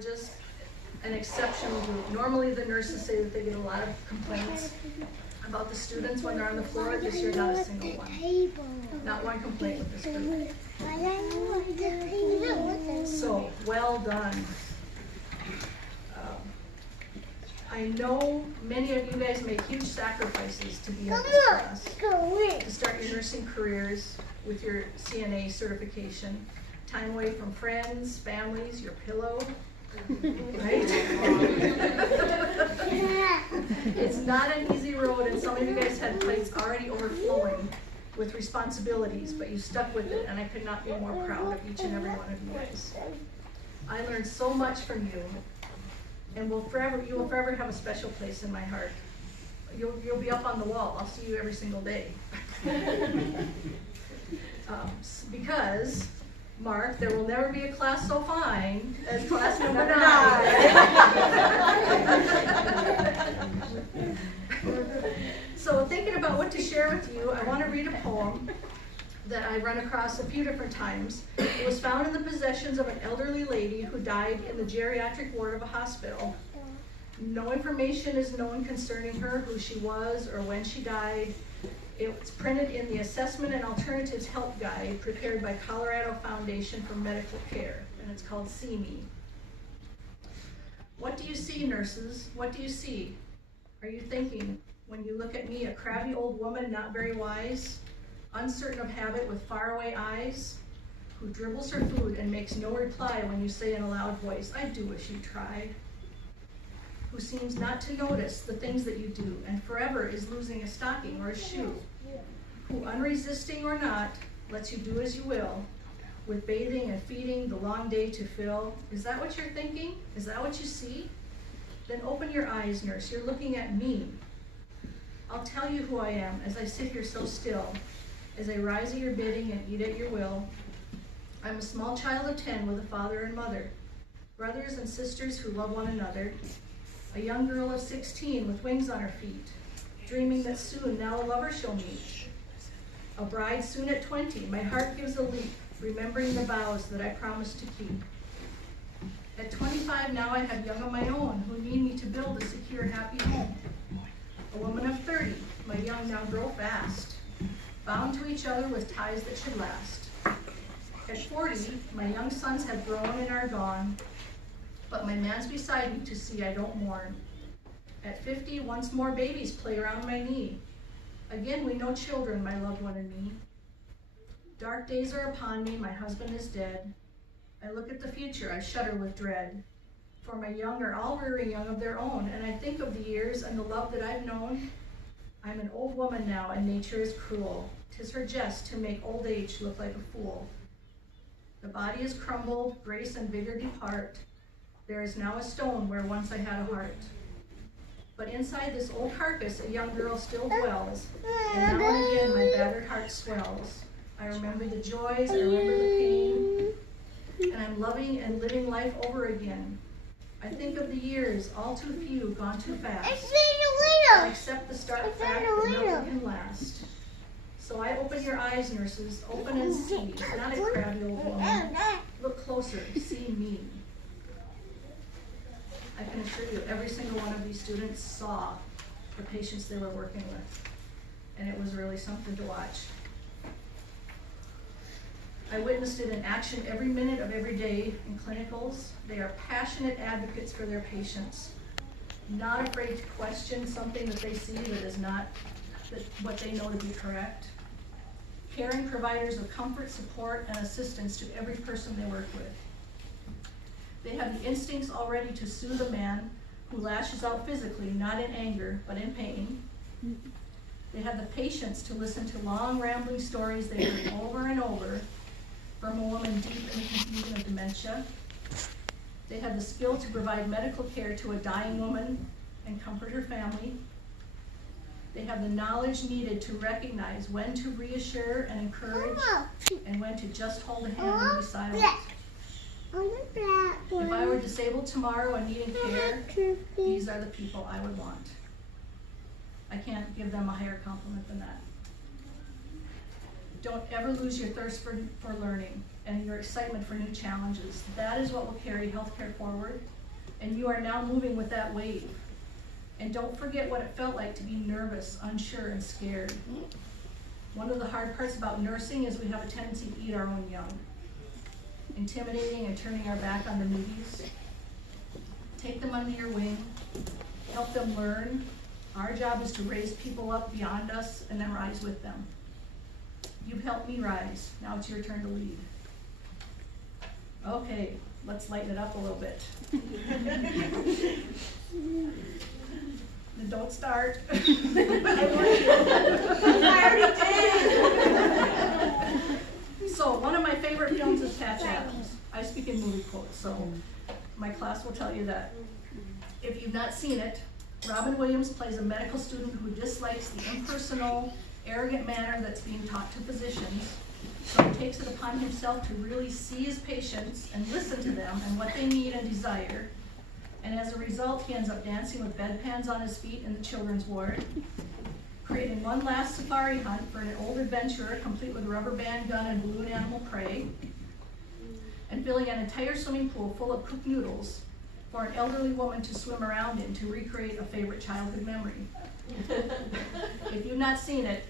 just an exceptional group. Normally the nurses say that they get a lot of complaints about the students when they're on the floor. This year, not a single one. Not one complaint with this group. So, well done. I know many of you guys make huge sacrifices to be in this class, to start your nursing careers with your CNA certification. Time away from friends, families, your pillow, right? It's not an easy road, and some of you guys had plates already overflowing with responsibilities, but you stuck with it, and I could not be more proud of each and every one of you guys. I learned so much from you, and you will forever have a special place in my heart. You'll be up on the wall. I'll see you every single day. Because, Mark, there will never be a class so fine as class number 9. So thinking about what to share with you, I want to read a poem that I run across a few different times. It was found in the possessions of an elderly lady who died in the geriatric ward of a hospital. No information is known concerning her, who she was, or when she died. It's printed in the Assessment and Alternatives Help Guide prepared by Colorado Foundation for Medical Care, and it's called See Me. What do you see, nurses? What do you see? Are you thinking, when you look at me, a crabby old woman, not very wise, uncertain of habit with faraway eyes, who dribbles her food and makes no reply when you say in a loud voice, I do wish you tried, who seems not to notice the things that you do and forever is losing a stocking or a shoe, who unresisting or not, lets you do as you will, with bathing and feeding the long day to fill. Is that what you're thinking? Is that what you see? Then open your eyes, nurse, you're looking at me. I'll tell you who I am as I sit here so still, as I rise at your bidding and eat at your will. I'm a small child of 10 with a father and mother, brothers and sisters who love one another, a young girl of 16 with wings on her feet, dreaming that soon now a lover she'll meet. A bride soon at 20, my heart gives a leap, remembering the vows that I promised to keep. At 25 now I have young of my own who need me to build a secure, happy home. A woman of 30, my young now grow fast, bound to each other with ties that should last. At 40, my young sons have grown and are gone, but my man's beside me to see I don't mourn. At 50, once more babies play around my knee. Again we know children, my loved one and me. Dark days are upon me, my husband is dead. I look at the future, I shudder with dread. For my young are all rearing young of their own, and I think of the years and the love that I've known. I'm an old woman now, and nature is cruel. 'Tis her jest to make old age look like a fool. The body is crumbled, grace and vigor depart. There is now a stone where once I had a heart. But inside this old carcass, a young girl still dwells, and now and again my battered heart swells. I remember the joys, I remember the pain, and I'm loving and living life over again. I think of the years, all too few, gone too fast. I accept the stark fact that nothing can last. So I open your eyes, nurses, open and see, not a crabby old woman. Look closer, see me. I can assure you, every single one of these students saw the patients they were working with, and it was really something to watch. I witnessed it in action every minute of every day in clinicals. They are passionate advocates for their patients, not afraid to question something that they see that is not what they know to be correct. Caring providers of comfort, support, and assistance to every person they work with. They have the instincts already to soothe a man who lashes out physically, not in anger, but in pain. They have the patience to listen to long, rambling stories they heard over and over from a woman deep in the confusion of dementia. They have the skill to provide medical care to a dying woman and comfort her family. They have the knowledge needed to recognize when to reassure and encourage and when to just hold a hand and be silent. If I were disabled tomorrow and needing care, these are the people I would want. I can't give them a higher compliment than that. Don't ever lose your thirst for learning and your excitement for new challenges. That is what will carry healthcare forward, and you are now moving with that wave. And don't forget what it felt like to be nervous, unsure, and scared. One of the hard parts about nursing is we have a tendency to eat our own young, intimidating and turning our back on the newbies. Take them under your wing, help them learn. Our job is to raise people up beyond us and then rise with them. You've helped me rise. Now it's your turn to lead. Okay, let's lighten it up a little bit. Don't start. I already did. So one of my favorite films is Patch Adams. I speak in movie quotes, so my class will tell you that. If you've not seen it, Robin Williams plays a medical student who dislikes the impersonal, arrogant manner that's being taught to physicians. So he takes it upon himself to really see his patients and listen to them and what they need and desire. And as a result, he ends up dancing with bedpans on his feet in the children's ward, creating one last safari hunt for an old adventurer, complete with rubber band gun and balloon animal prey, and filling an entire swimming pool full of cooked noodles for an elderly woman to swim around in to recreate a favorite childhood memory. If you've not seen it,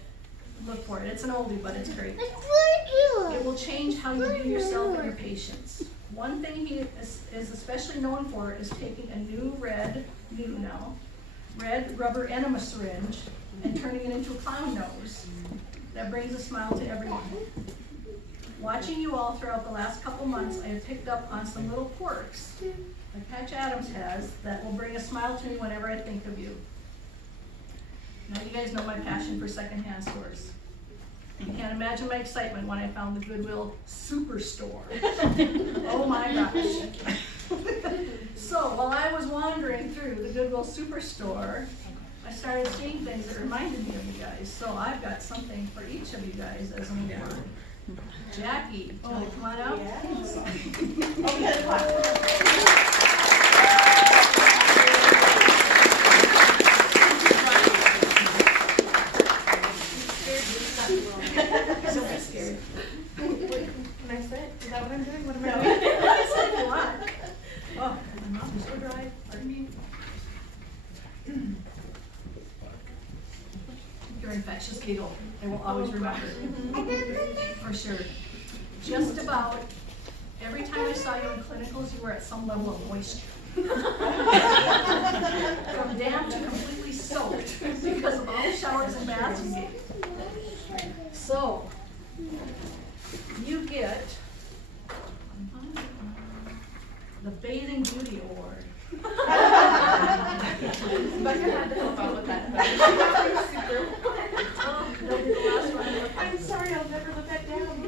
look for it. It's an oldie, but it's great. It will change how you view yourself and your patients. One thing he is especially known for is taking a new red rubber enema syringe and turning it into a clown nose that brings a smile to everyone. Watching you all throughout the last couple months, I have picked up on some little quirks that Patch Adams has that will bring a smile to me whenever I think of you. Now you guys know my passion for secondhand stores. You can't imagine my excitement when I found the Goodwill Superstore. Oh my gosh. So while I was wandering through the Goodwill Superstore, I started seeing things that reminded me of you guys. So I've got something for each of you guys as an award. Jackie, do you want to come on out? So scared. Can I sit? Is that what I'm doing? What am I doing? Sit if you want. Oh, my mouth is so dry. Pardon me. Your infectious giggle. They will always remember. For sure. Just about every time I saw you in clinicals, you were at some level of moisture. From damp to completely soaked because of all the showers and baths you gave. So, you get the Bathing Beauty Award. Becca had to help out with that. That'll be the last one. I'm sorry, I'll never let that down.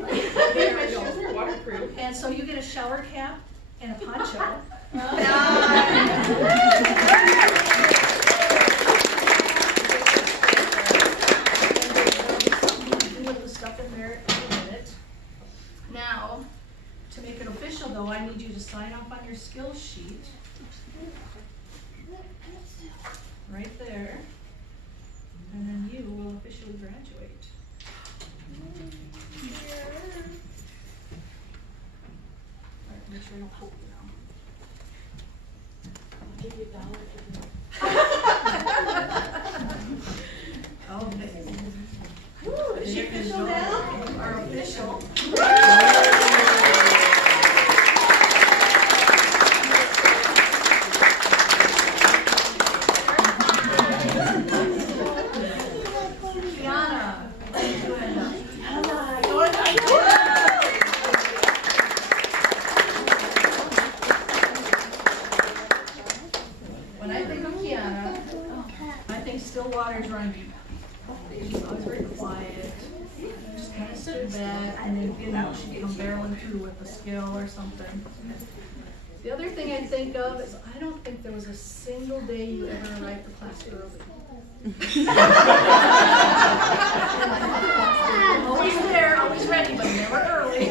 There we go. They're waterproof. And so you get a shower cap and a poncho. Now, to make it official though, I need you to sign off on your skills sheet. Right there. And then you will officially graduate. All right, make sure I don't hold you now. I'll give you $1 for Okay. Woo, is she official now? Our official. When I think of Kiana, I think still waters running. She's always very quiet. Just kind of stood back, and then she'd come barreling through with a skill or something. The other thing I think of is I don't think there was a single day you ever arrived to class early. Always there, always ready, but never early.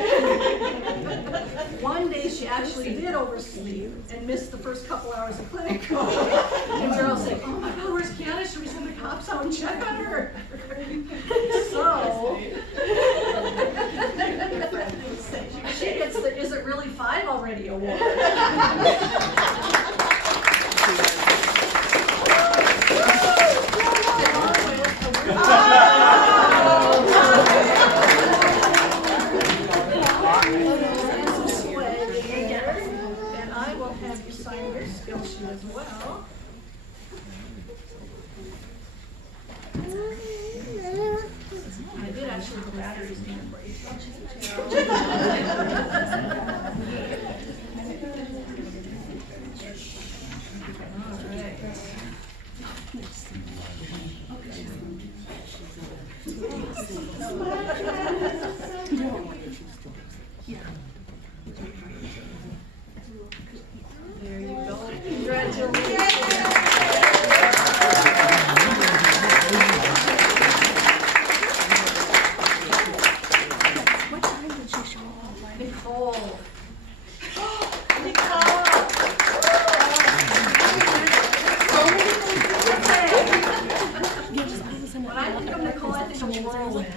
One day she she actually did oversleep and missed the first couple hours of clinical. And we're all saying, oh my God, where's Kiana? Should we send the cops out and check on her? So, she gets the Is It Really 5 Already award. And I will have you sign your skill sheet as well. I did actually the batteries need a break. There you go. Congratulations. What time did she show up? Nicole. When I think of Nicole, I think of a whirlwind.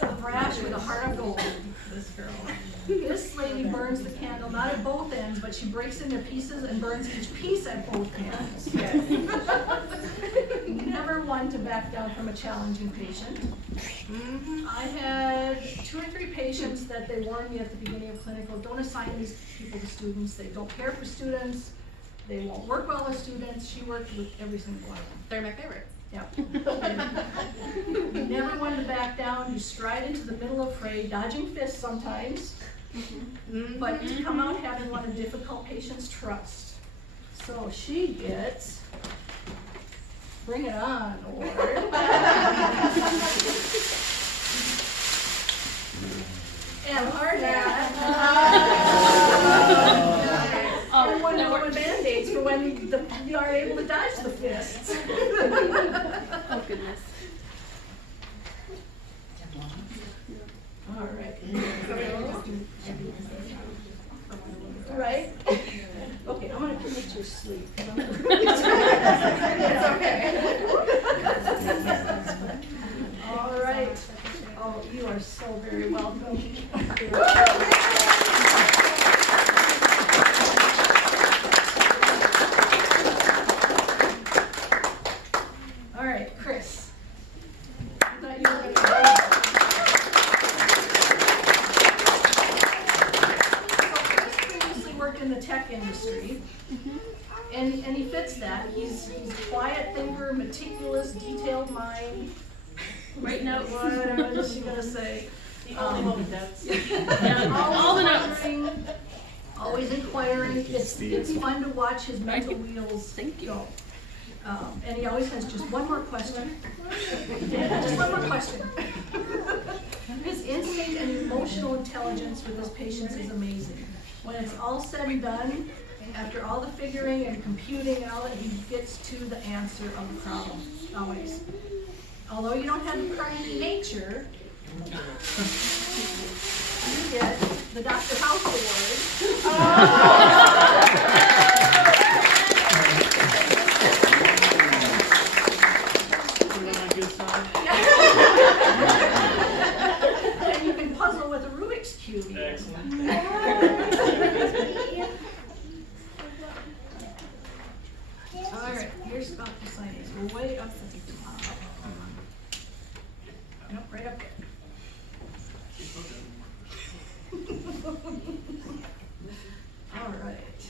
A brash with a heart of gold, this girl. This lady burns the candle, not at both ends, but she breaks into pieces and burns each piece at both ends. Never one to back down from a challenging patient. I had 2 or 3 patients that they warned me at the beginning of clinical, don't assign these people to students, they don't care for students, they won't work well with students. She worked with every single one of them. They're my favorite. Yep. Never wanted to back down. You stride into the middle of fray, dodging fists sometimes, but to come out having won a difficult patient's trust. So she gets Bring It On award. And hard hat. And one Band-Aids for when you aren't able to dodge the fists. Oh, goodness. All right. Right? Okay, I'm gonna commit you to sleep. It's okay. All right. Oh, you are so very welcome. All right, Chris. I thought you were gonna worked in the tech industry, and he fits that. He's quiet thinker, meticulous, detailed mind. Right notes. What is she gonna say? The only one with notes. All the notes. Wondering, always inquiring. It's fun to watch his mental wheels go. And he always has just one more question. Just one more question. His instinct and emotional intelligence with his patients is amazing. When it's all said and done, after all the figuring and computing and all that, he gets to the answer of the problem, always. Although you don't have the cranky nature, you get the Dr. House Award. And you can puzzle with a Rubik's Cube. Excellent. All right, here's about the signings. We're way up at the top. Nope, right up there. All right.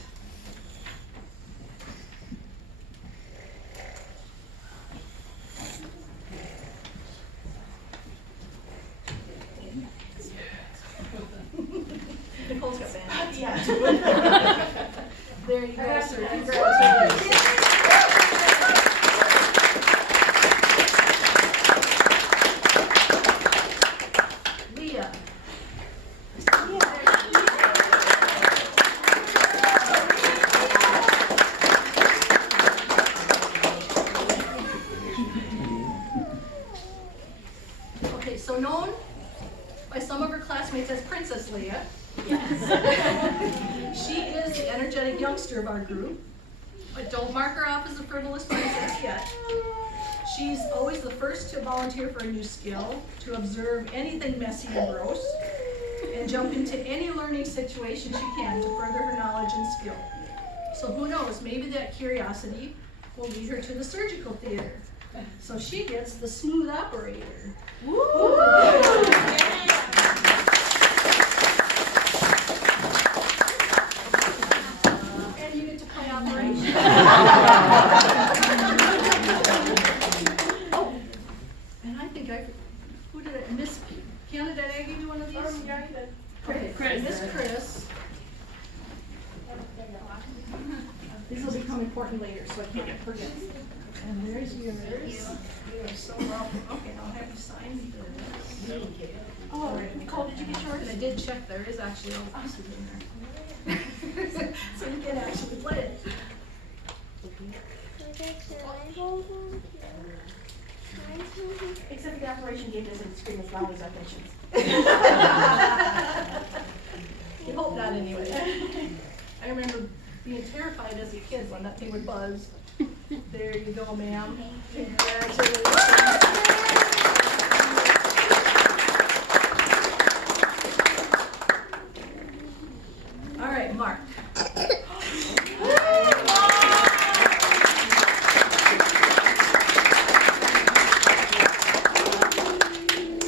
Nicole's got bands. Yeah. There you go, sir. Congratulations. Leah. Okay, so known by some of her classmates as Princess Leah. Yes. energetic youngster of our group, but don't mark her off as a frivolous princess yet. She's always the first to volunteer for a new skill, to observe anything messy or gross, and jump into any learning situation she can to further her knowledge and skill. So who knows, maybe that curiosity will lead her to the surgical theater. So she gets the smooth operator. Woo! And you get to play operation. Oh, and I think who did it? Miss Canada, did I give you one of these? Yeah, you did. Okay, Miss Chris. These will become important later, so I can't forget. And there's yours. You are so welcome. Okay, I'll have you sign this. Oh, Nicole, did you get yours? And I did check, there is actually a pieces in there. So you can actually play it. Except the operation game doesn't scream as loud as our patients. You hope not anyway. I remember being terrified as a kid when that thing would buzz. There you go, ma'am. Congratulations. All right, Mark.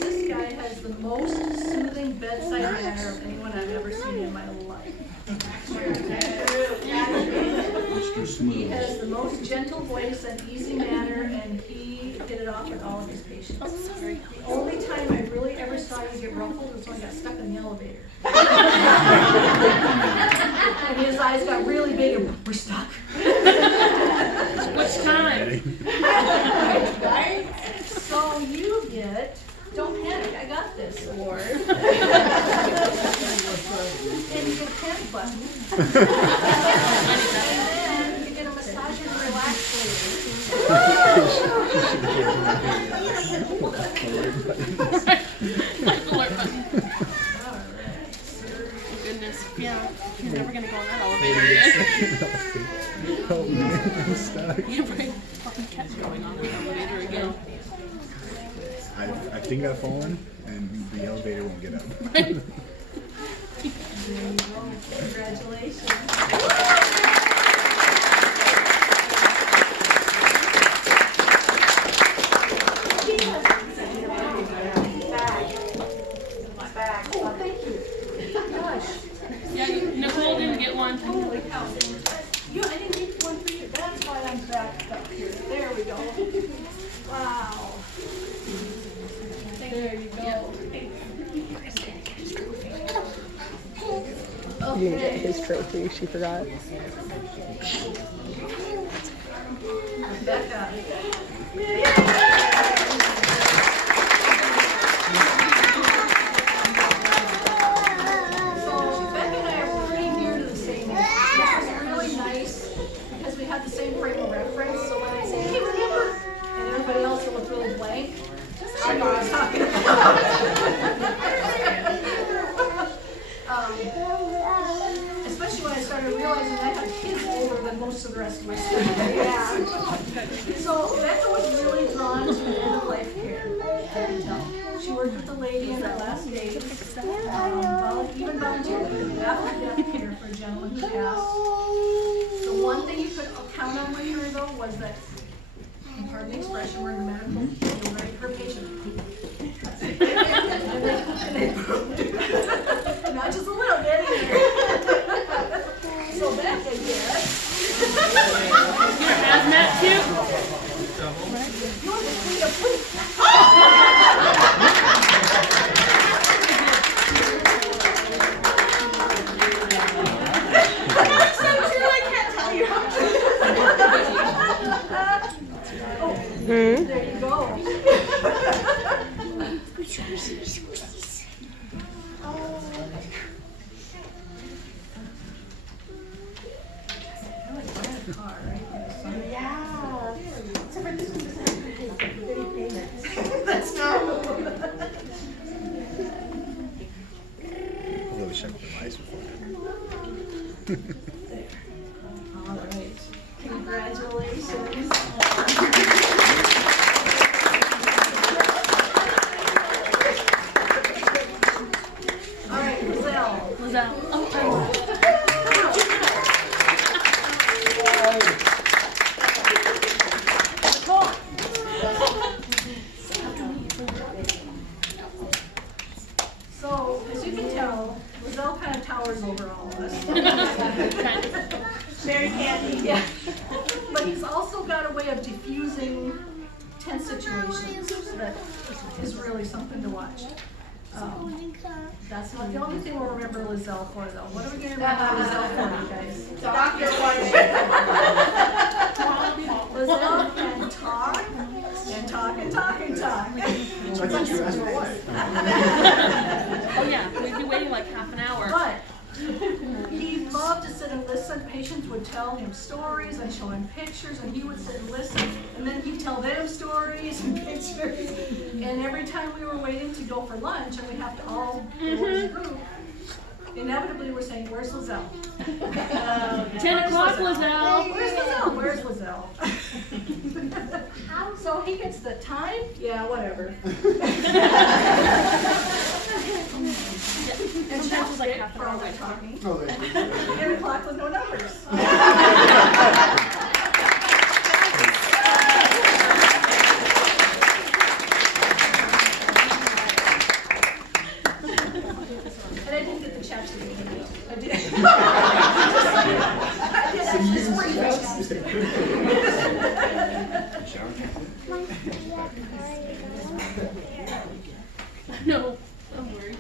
This guy has the most soothing bedside manner of anyone I've ever seen in my life. He has the most gentle voice and easy manner, and he hit it off with all of his patients. Oh, sorry. The only time I really ever saw you get ruffled was when I got stuck in the elevator. And his eyes got really big and we're stuck. Which time? Right? So you get, don't panic, I got this award. And you get a panic button. And you get a massage and relax later. Alert button. All right. Oh, goodness. Yeah. You're never gonna go on that elevator again. Help me, I'm stuck. You have a fucking catch going on in the elevator again. I think I've fallen, and the elevator won't get up. There you go. Congratulations. Oh, thank you. Gosh. Yeah, Nicole didn't get one. Holy cow. I didn't get one for you. That's why I'm backed up here. There we go. Wow. There you go. You didn't get his trophy, she forgot. Becca. So Becca and I are pretty near to the same age. Which is really nice because we have the same frame of reference. So when I say, hey, remember? And everybody else will look really blank. I know what I'm talking about. Especially when I started realizing I had kids older than most of the rest of my students. So Becca was really drawn to end-of-life care. I can tell. She worked with a lady in her last days. Even volunteered for after-death care for a gentleman who passed. The one thing you could count on with her though was that, pardon the expression, we're in the medical field, you're right for a patient. And they proved it. Not just a little bit either. So Becca, yes. You're hazmat too? You want to clean up, please? There you go. Car, right? Yeah. Except for this one doesn't have any payments. That's not. Although check the lights before. Congratulations. All right, Lizelle. Lizelle. Oh, So, as you can tell, Lizelle kind of towers over all of us. Very candy. Yeah. But he's also got a way of diffusing tense situations that is really something to watch. That's not the only thing we'll remember Lizelle for, though. What are we going to remember Lizelle for, you guys? Doctor watching. Lizelle can talk and talk and talk and talk. I thought you asked my wife. oh yeah, we'd be waiting like half an hour. But he loved to sit and listen. Patients would tell him stories and show him pictures, and he would sit and listen. And then he'd tell them stories and pictures. And every time we were waiting to go for lunch, and we have to all go as a group, inevitably we're saying, "Where's Lizelle?" 10 o'clock, Lizelle. Where's Lizelle? Where's Lizelle? So he gets the time? Yeah, whatever. And she was like half an For all hour that away. talking. Oh, they 10 o'clock with no numbers. And I didn't get the chapstick. I did. I did actually spray the chapstick. No, don't worry.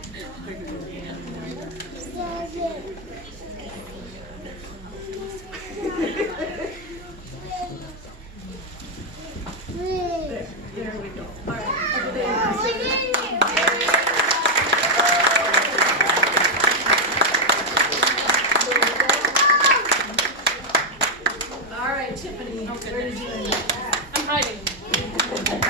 There we go. All right. All right, Tiffany. Oh, Where did you end? I'm hiding.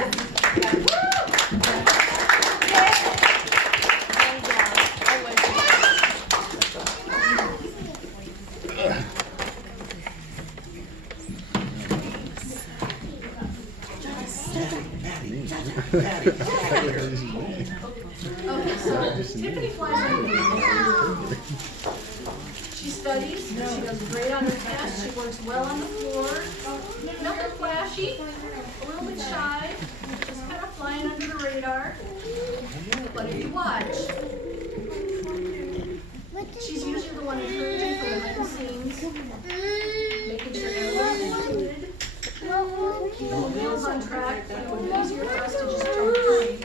Okay, so Tiffany flies under the radar. She studies, she does great on her test, she works well on the floor. Nothing flashy, a little bit shy, just kind of flying under the radar. But if you watch, she's usually the one encouraging from behind the scenes, making sure everyone's included, keeping the wheels on track when it would be easier for us to just jump train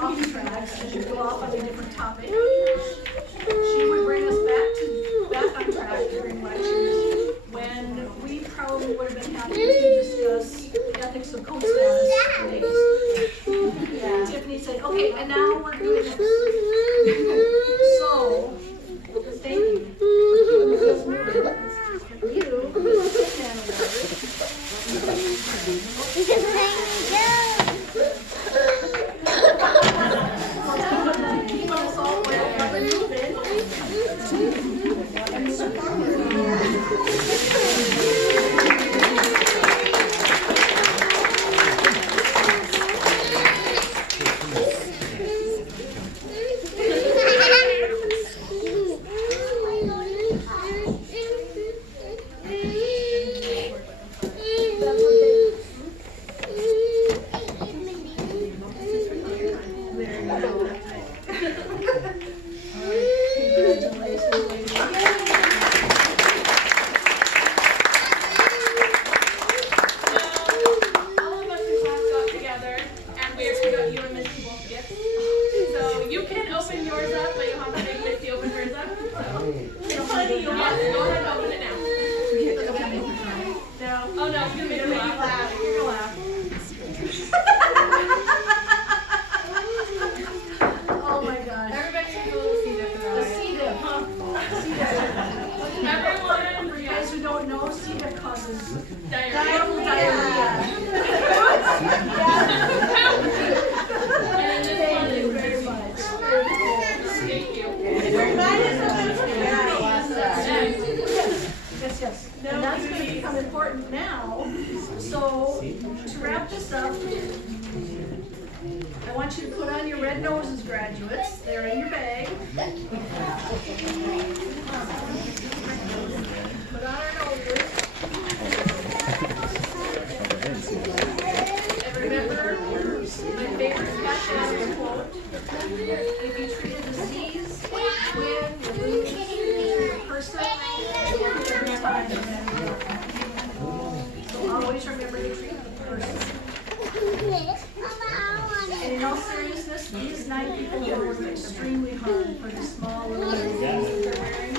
off the tracks and go off on a different topic. She would bring us back on track during lectures when we probably would have been happy to discuss the ethics of code status for days. Yeah. Tiffany said, "Okay, and now we're doing this." So, thank you for keeping us moving. You keeping us all well up and moving. All of us in class got together and we got you and Missy both gifts. So you can open yours up, but you'll have to make Missy open hers up. So it's funny, you want to go ahead and open it now. No. Oh no, it's gonna make me laugh. You're gonna laugh. Oh my gosh. Everybody take a little C dip. The C dip, huh? C dip. Everyone, For you guys who don't know, C dip causes diarrhea. horrible diarrhea. And this Thank one you is very much. thank you. Remind us of the Yes, yes. And that's gonna become important now. So, to wrap this up, I want you to put on your red noses, graduates. They're in your bag. Put on our noses. And remember, my favorite fashion quote, if you treat a disease, win, you lose, a person, every time. So always remember to treat the person. And in all seriousness, these 9 people have worked extremely hard for this small little uniforms that they're wearing.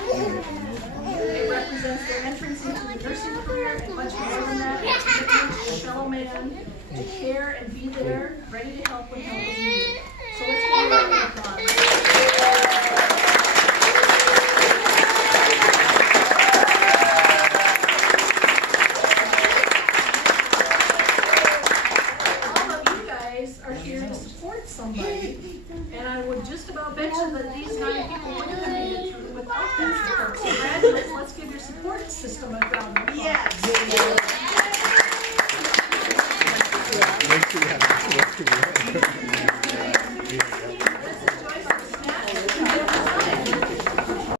It represents their entrance into the nursing career and much more than that. It's commitment to a fellow man, to care and be there, ready to help when help is needed. So let's give them a round of applause. Are here to support somebody, and I would just about bet you that these 9 people wouldn't have made it through without that support. So graduates, let's give your support system a round of applause. Yes.